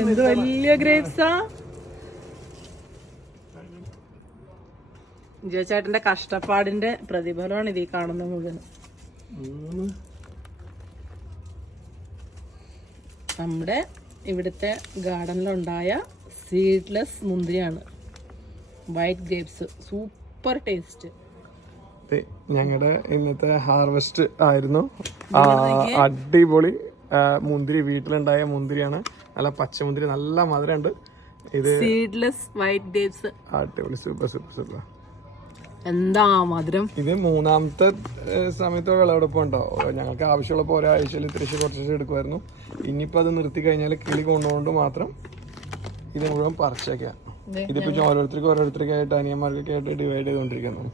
എന്ത് വലിയ ഗ്രേപ്സാ. ചേട്ടന്റെ കഷ്ടപ്പാടിന്റെ പ്രതിഫലമാണ് ഇത് കാണുന്ന മുഴുവൻ. നമ്മുടെ ഇവിടുത്തെ ഗാർഡനിലുണ്ടായ സീഡ്ലെസ് മുന്തിരിയാണ്, വൈറ്റ് ഗ്രേപ്സ്. Super taste. ഞങ്ങളുടെ ഇന്നത്തെ ഹാർവെസ്റ്റ് ആയിരുന്നു. അടിപൊളി മുന്തിരി, വീട്ടിലുണ്ടായ മുന്തിരിയാണ്. നല്ല പച്ചമുന്തിരി, നല്ല മധുരമുണ്ട്. ഇത് സീഡ്ലെസ് വൈറ്റ് ഗ്രേപ്സ്. അടിപൊളി, സൂപ്പർ സൂപ്പർ സൂപ്പർ. എന്താ മധുരം. ഇത് മൂന്നാമത്തെ സമയത്ത് വിളവെടുപ്പ് ഉണ്ടോ. ഞങ്ങൾക്ക് ആവശ്യമുള്ളപ്പോ ഒരാഴ്ചയിൽ കുറച്ച് എടുക്കുമായിരുന്നു. ഇനിയിപ്പോ അത് നിർത്തി കഴിഞ്ഞാൽ കിളി കൊണ്ടുകൊണ്ട് മാത്രം ഇത് മുഴുവൻ പറിച്ചേക്കാം. ഇതിപ്പോ ഓരോരുത്തർക്കായിട്ട് അനിയന്മാർക്കൊക്കെ ആയിട്ട് ഡിവൈഡ് ചെയ്തുകൊണ്ടിരിക്കുന്നു.